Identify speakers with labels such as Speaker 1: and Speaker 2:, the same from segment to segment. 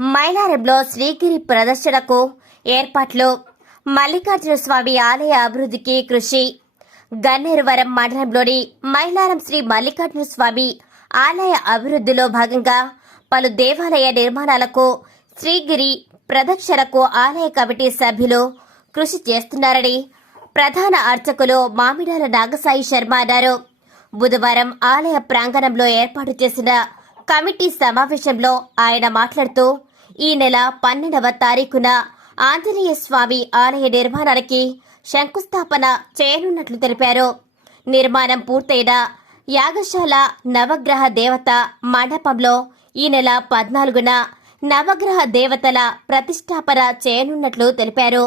Speaker 1: మైలారంలో శ్రీగిరి ప్రదర్శనకు ఏర్పాట్లు. మల్లికార్జున స్వామి ఆలయ అభివృద్ధికి కృషి. గన్నేరువరం మండలంలోని మైలారం శ్రీ మల్లికార్జున స్వామి ఆలయ అభివృద్ధిలో భాగంగా పలు దేవాలయ నిర్మాణాలకు శ్రీగిరి ప్రదక్షిణకు ఆలయ కమిటీ సభ్యులు కృషి చేస్తున్నారని ప్రధాన అర్చకులు మామిడాల నాగసాయి శర్మ అన్నారు. బుధవారం ఆలయ ప్రాంగణంలో ఏర్పాటు చేసిన కమిటీ సమావేశంలో ఆయన మాట్లాడుతూ ఈ నెల పన్నెండవ తారీఖున ఆంజనేయ స్వామి ఆలయ నిర్మాణానికి శంకుస్థాపన చేయనున్నట్లు తెలిపారు. నిర్మాణం పూర్తయిన యాగశాల నవగ్రహ దేవత మండపంలో ఈ నెల పద్నాలుగున నవగ్రహ దేవతల ప్రతిష్టాపన చేయనున్నట్లు తెలిపారు.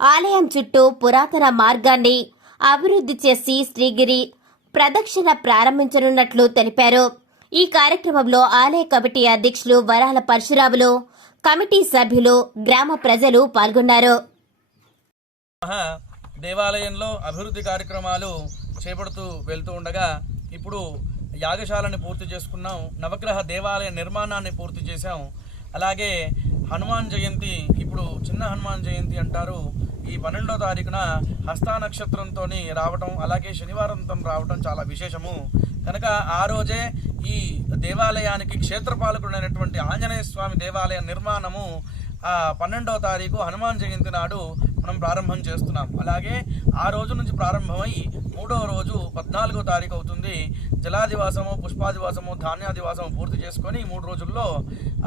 Speaker 1: ఆలయం చుట్టూ పురాతన మార్గాన్ని అభివృద్ధి చేసి శ్రీగిరి ప్రదక్షిణ ప్రారంభించనున్నట్లు తెలిపారు. ఈ కార్యక్రమంలో ఆలయ కమిటీ అధ్యక్షులు వరాల పరశురాములు కమిటీ సభ్యులు గ్రామ ప్రజలు పాల్గొన్నారు.
Speaker 2: మహా దేవాలయంలో అభివృద్ధి కార్యక్రమాలు చేపడుతూ వెళ్తూ ఉండగా ఇప్పుడు యాగశాలని పూర్తి చేసుకున్నాం నవగ్రహ దేవాలయ నిర్మాణాన్ని పూర్తి చేశాం. అలాగే హనుమాన్ జయంతి ఇప్పుడు చిన్న హనుమాన్ జయంతి అంటారు. ఈ పన్నెండో తారీఖున హస్తా నక్షత్రంతో రావటం అలాగే శనివారంతో రావటం చాలా విశేషము. కనుక ఆ రోజే ఈ దేవాలయానికి క్షేత్రపాలకుడైనటువంటి ఆంజనేయ స్వామి దేవాలయ నిర్మాణము పన్నెండవ తారీఖు హనుమాన్ జయంతి నాడు మనం ప్రారంభం చేస్తున్నాం. అలాగే ఆ రోజు నుంచి ప్రారంభమై మూడవ రోజు పద్నాలుగో తారీఖు అవుతుంది. జలాదివాసము పుష్పాదివాసము ధాన్యాదివాసము పూర్తి చేసుకొని మూడు రోజుల్లో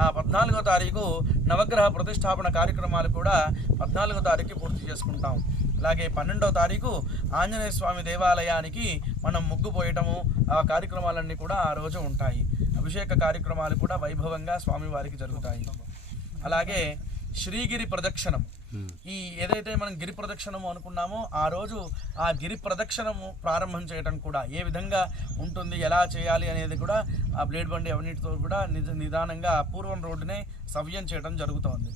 Speaker 2: ఆ పద్నాలుగో తారీఖు నవగ్రహ ప్రతిష్టాపన కార్యక్రమాలు కూడా పద్నాలుగో తారీఖు పూర్తి చేసుకుంటాం. అలాగే పన్నెండవ తారీఖు ఆంజనేయ స్వామి దేవాలయానికి మనం ముగ్గు పోయటము ఆ కార్యక్రమాలన్నీ కూడా ఆ రోజు ఉంటాయి. అభిషేక కార్యక్రమాలు కూడా వైభవంగా స్వామివారికి జరుగుతాయి. అలాగే శ్రీగిరి ప్రదక్షిణం. ఈ ఏదైతే మనం గిరి ప్రదక్షిణము అనుకున్నామో ఆ రోజు ఆ గిరి ప్రదక్షిణము ప్రారంభం చేయడం కూడా ఏ విధంగా ఉంటుంది ఎలా చేయాలి అనేది కూడా ఆ బ్లేడ్ బండి అవన్నిటితో కూడా నిజ నిదానంగా పూర్వం రోడ్డునే సవ్యం చేయడం జరుగుతోంది.